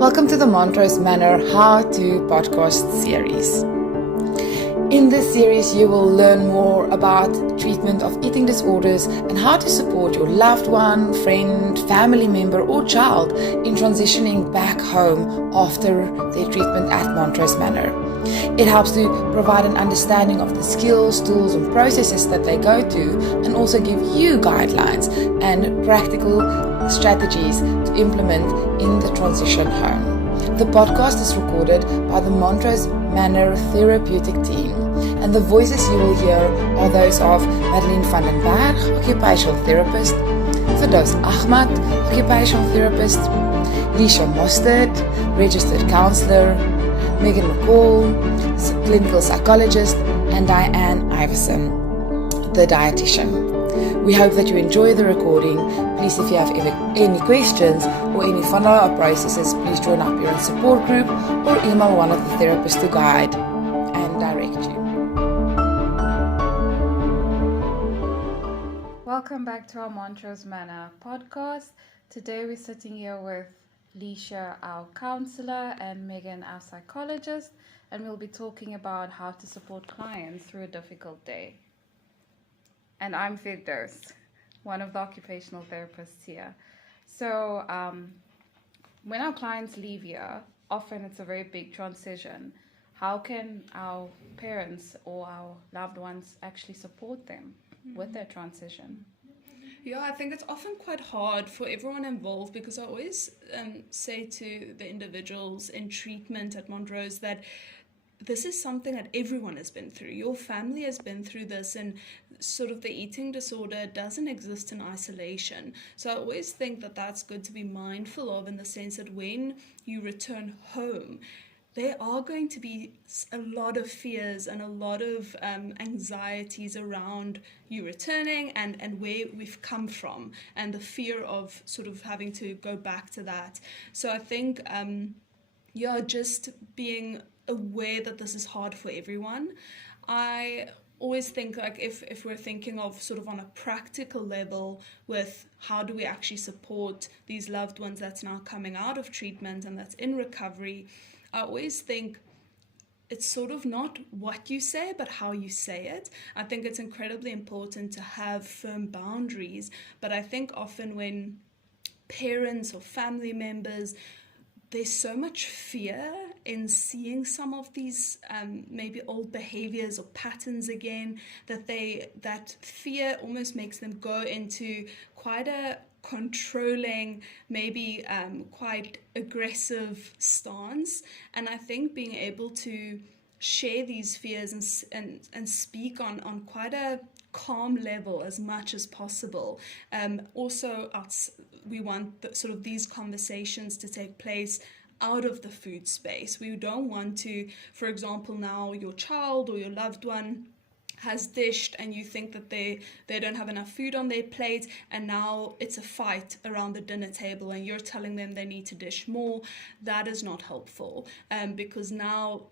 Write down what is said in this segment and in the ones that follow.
Welcome to the Montrose Manor How To podcast series. In this series, you will learn more about treatment of eating disorders and how to support your loved one, friend, family member, or child in transitioning back home after their treatment at Montrose Manor. It helps to provide an understanding of the skills, tools, and processes that they go to, and also give you guidelines and practical strategies to implement in the transition home. The podcast is recorded by the Montrose Manor therapeutic team, and the voices you will hear are those of Madeleine van den Berg, occupational therapist, Firdaus Ahmad, occupational therapist, Lisha Mostert, registered counselor, Megan McCall, clinical psychologist, and Diane Iverson, the dietitian. We hope that you enjoy the recording. Please, if you have any questions or any follow-up processes, please join our parent support group or email one of the therapists to guide and direct you. Welcome back to our Montrose Manor podcast. Today we're sitting here with Lisha, our counselor, and Megan, our psychologist, and we'll be talking about how to support clients through a difficult day. And I'm Firdaus, one of the occupational therapists here. So when our clients leave here, often it's a very big transition. How can our parents or our loved ones actually support them with their transition? Yeah, I think it's often quite hard for everyone involved, because I always say to the individuals in treatment at Montrose that this is something that everyone has been through. Your family has been through this, and sort of the eating disorder doesn't exist in isolation. So I always think that that's good to be mindful of, in the sense that when you return home, there are going to be a lot of fears and a lot of anxieties around you returning and where we've come from, and the fear of sort of having to go back to that. So I think, just being aware that this is hard for everyone. I always think, like, if we're thinking of sort of on a practical level with how do we actually support these loved ones that's now coming out of treatment and that's in recovery, I always think it's sort of not what you say, but how you say it. I think it's incredibly important to have firm boundaries, but I think often when parents or family members, there's so much fear in seeing some of these maybe old behaviors or patterns again, that fear almost makes them go into quite a controlling, maybe quite aggressive stance. And I think being able to share these fears and speak on quite a calm level as much as possible. We want sort of these conversations to take place out of the food space. We don't want to, for example, now your child or your loved one has dished and you think that they don't have enough food on their plate, and now it's a fight around the dinner table and you're telling them they need to dish more. That is not helpful, because now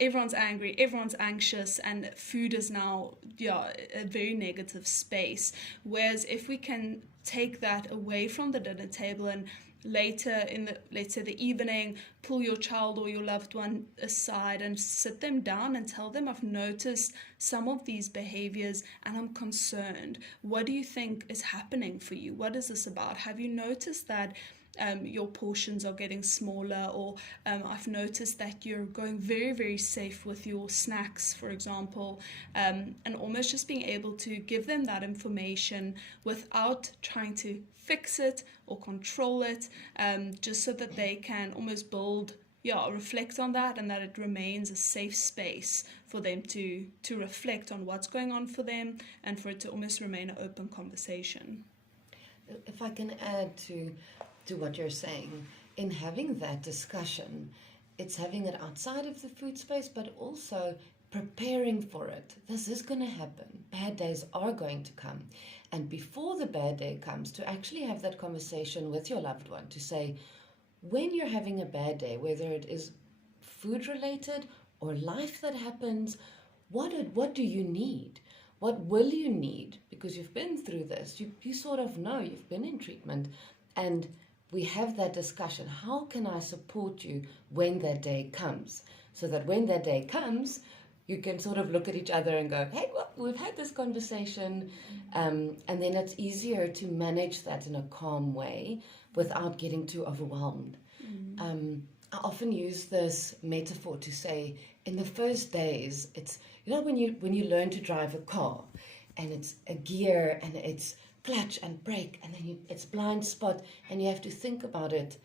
everyone's angry, everyone's anxious, and food is now a very negative space. Whereas if we can take that away from the dinner table and later in the, let's say the evening, pull your child or your loved one aside and sit them down and tell them, I've noticed some of these behaviors and I'm concerned. What do you think is happening for you? What is this about? Have you noticed that your portions are getting smaller, or I've noticed that you're going very, very safe with your snacks, for example, and almost just being able to give them that information without trying to fix it or control it, just so that they can almost reflect on that, and that it remains a safe space for them to reflect on what's going on for them, and for it to almost remain an open conversation. If I can add to what you're saying, in having that discussion, it's having it outside of the food space, but also preparing for it. This is going to happen. Bad days are going to come. And before the bad day comes, to actually have that conversation with your loved one, to say, when you're having a bad day, whether it is food related or life that happens, what do you need? What will you need? Because you've been through this. You sort of know, you've been in treatment. And we have that discussion. How can I support you when that day comes? So that when that day comes, you can sort of look at each other and go, hey, well, we've had this conversation. And then it's easier to manage that in a calm way without getting too overwhelmed. I often use this metaphor to say, in the first days, it's, when you learn to drive a car, and it's a gear, and it's clutch and brake, and then it's blind spot, and you have to think about it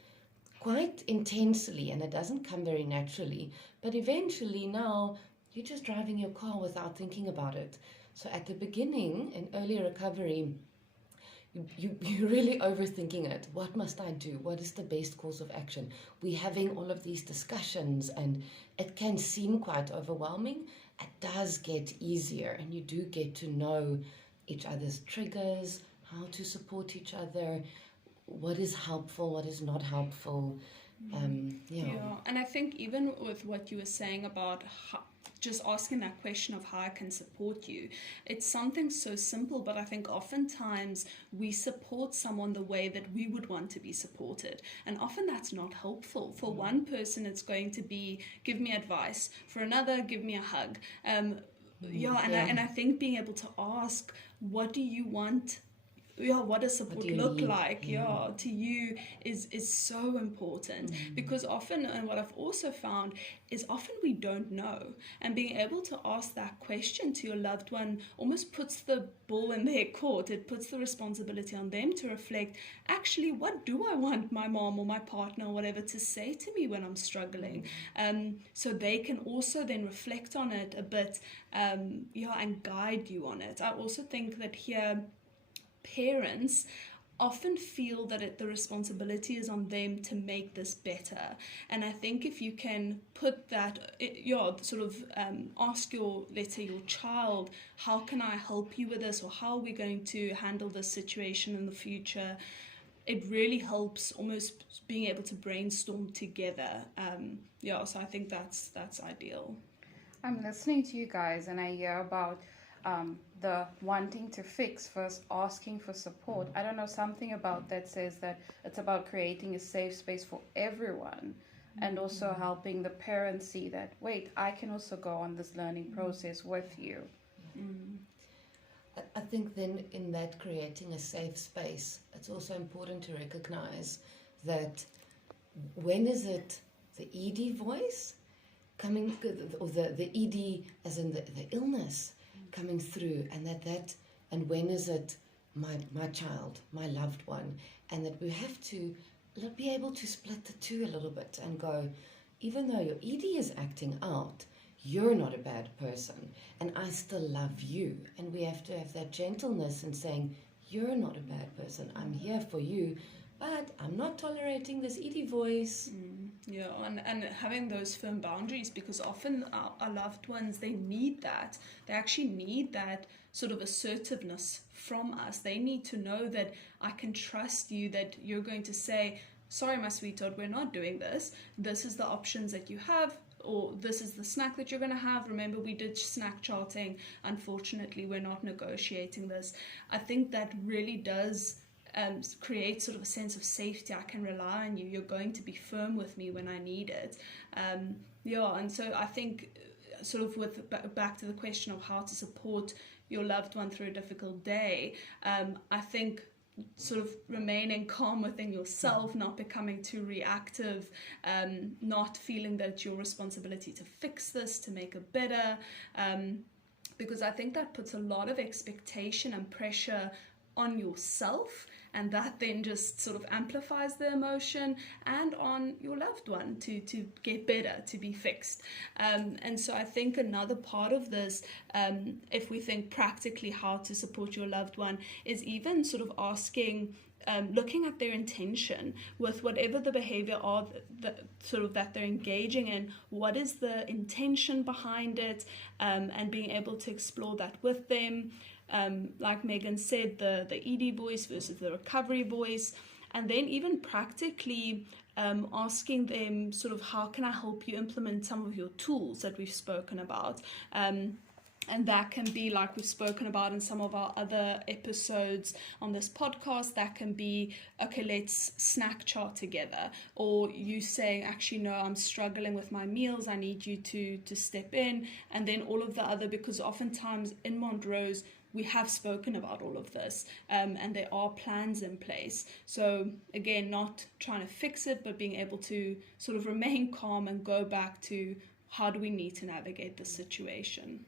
quite intensely, and it doesn't come very naturally. But eventually now, you're just driving your car without thinking about it. So at the beginning, in early recovery, you're really overthinking it. What must I do? What is the best course of action? We're having all of these discussions, and it can seem quite overwhelming. It does get easier, and you do get to know each other's triggers, how to support each other, what is helpful, what is not helpful. Yeah, and I think even with what you were saying about just asking that question of how I can support you, it's something so simple, but I think oftentimes we support someone the way that we would want to be supported, and often that's not helpful. For one person, it's going to be give me advice. For another, give me a hug. And I think being able to ask, what do you want? What does support look like to you is so important, because often, and what I've also found is often we don't know, and being able to ask that question to your loved one almost puts the ball in their court. It puts the responsibility on them to reflect, actually, what do I want my mom or my partner or whatever to say to me when I'm struggling, so they can also then reflect on it a bit, and guide you on it. I also think that here parents often feel that the responsibility is on them to make this better, and I think if you can put that, ask let's say your child, how can I help you with this, or how are we going to handle this situation in the future, it really helps almost being able to brainstorm together. So I think that's ideal. I'm listening to you guys, and I hear about the wanting to fix first asking for support. I don't know, something about that says that it's about creating a safe space for everyone, and also helping the parents see that, wait, I can also go on this learning process with you. I think then in that creating a safe space, it's also important to recognize that when is it the ED voice coming, or the ED as in the illness coming through, and when is it my child, my loved one, and that we have to be able to split the two a little bit and go, even though your ED is acting out, you're not a bad person, and I still love you. And we have to have that gentleness in saying, you're not a bad person, I'm here for you, but I'm not tolerating this ED voice. And having those firm boundaries, because often our loved ones, they need that. They actually need that sort of assertiveness from us. They need to know that I can trust you, that you're going to say, sorry, my sweetheart, we're not doing this. This is the options that you have, or this is the snack that you're going to have. Remember, we did snack charting. Unfortunately, we're not negotiating this. I think that really does create sort of a sense of safety. I can rely on you. You're going to be firm with me when I need it. And so I think sort of with back to the question of how to support your loved one through a difficult day, I think sort of remaining calm within yourself, not becoming too reactive, not feeling that it's your responsibility to fix this, to make it better, because I think that puts a lot of expectation and pressure on yourself, and that then just sort of amplifies the emotion, and on your loved one to get better, to be fixed. And so I think another part of this, if we think practically how to support your loved one, is even sort of asking, looking at their intention with whatever the behavior are that they're engaging in. What is the intention behind it, and being able to explore that with them. Like Megan said, the ED voice versus the recovery voice, and then even practically asking them sort of, how can I help you implement some of your tools that we've spoken about. And that can be, like we've spoken about in some of our other episodes on this podcast, that can be, okay, let's snack chart together. Or you saying, actually, no, I'm struggling with my meals. I need you to step in. And then all of the other, because oftentimes in Montrose, we have spoken about all of this, and there are plans in place. So again, not trying to fix it, but being able to sort of remain calm and go back to how do we need to navigate this situation.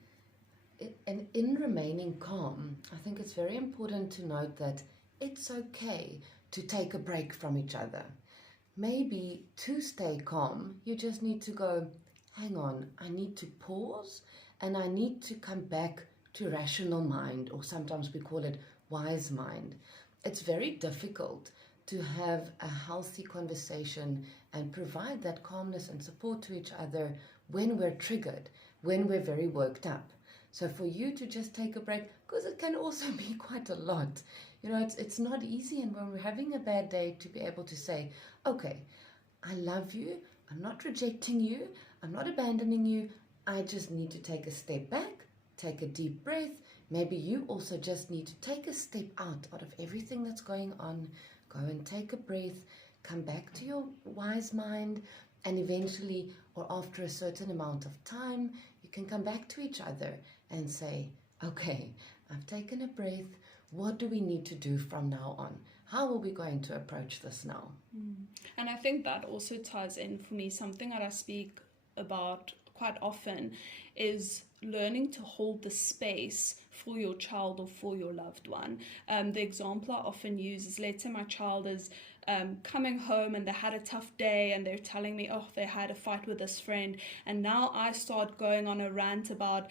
And in remaining calm, I think it's very important to note that it's okay to take a break from each other. Maybe to stay calm, you just need to go, hang on, I need to pause and I need to come back to rational mind, or sometimes we call it wise mind. It's very difficult to have a healthy conversation and provide that calmness and support to each other when we're triggered, when we're very worked up. So for you to just take a break, because it can also be quite a lot. You know, it's not easy, and when we're having a bad day, to be able to say, okay, I love you, I'm not rejecting you, I'm not abandoning you, I just need to take a step back, take a deep breath. Maybe you also just need to take a step out of everything that's going on, go and take a breath, come back to your wise mind, and eventually, or after a certain amount of time, you can come back to each other and say, okay, I've taken a breath. What do we need to do from now on? How are we going to approach this now? And I think that also ties in for me, something that I speak about quite often is learning to hold the space for your child or for your loved one. The example I often use is, let's say my child is coming home and they had a tough day and they're telling me, oh, they had a fight with this friend, and now I start going on a rant about,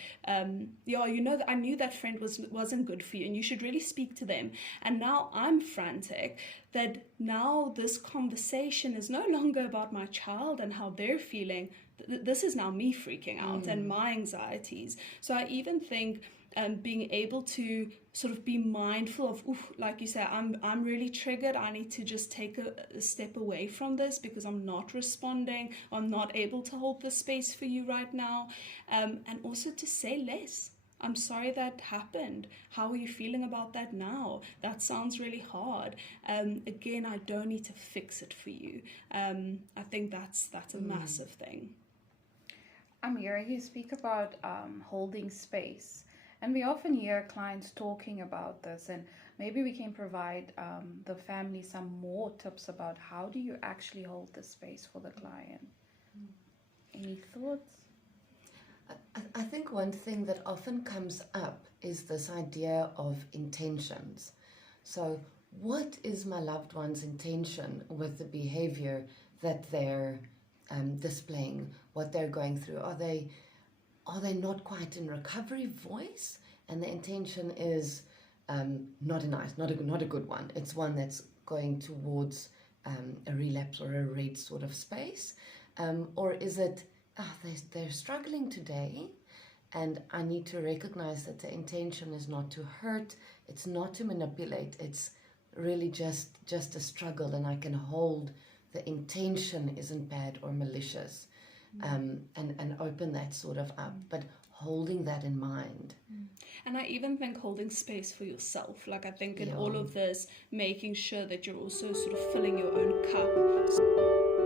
you know, I knew that friend wasn't good for you and you should really speak to them. And now I'm frantic that now this conversation is no longer about my child and how they're feeling. This is now me freaking out and my anxieties. So I even think being able to sort of be mindful of, like you say, I'm really triggered. I need to just take a step away from this because I'm not responding. I'm not able to hold the space for you right now. And also to say less. I'm sorry that happened. How are you feeling about that now? That sounds really hard. Again, I don't need to fix it for you. I think that's a massive thing. I'm hearing you speak about holding space. And we often hear clients talking about this, and maybe we can provide the family some more tips about how do you actually hold the space for the client. Any thoughts? I think one thing that often comes up is this idea of intentions. So what is my loved one's intention with the behavior that they're displaying, what they're going through? Are they not quite in recovery voice, and the intention is not a good one? It's one that's going towards a relapse or a red sort of space, or is it they're struggling today, and I need to recognize that the intention is not to hurt, it's not to manipulate, it's really just a struggle, and I can hold the intention isn't bad or malicious. And open that sort of up, but holding that in mind. And I even think holding space for yourself. Like I think in all of this, making sure that you're also sort of filling your own cup.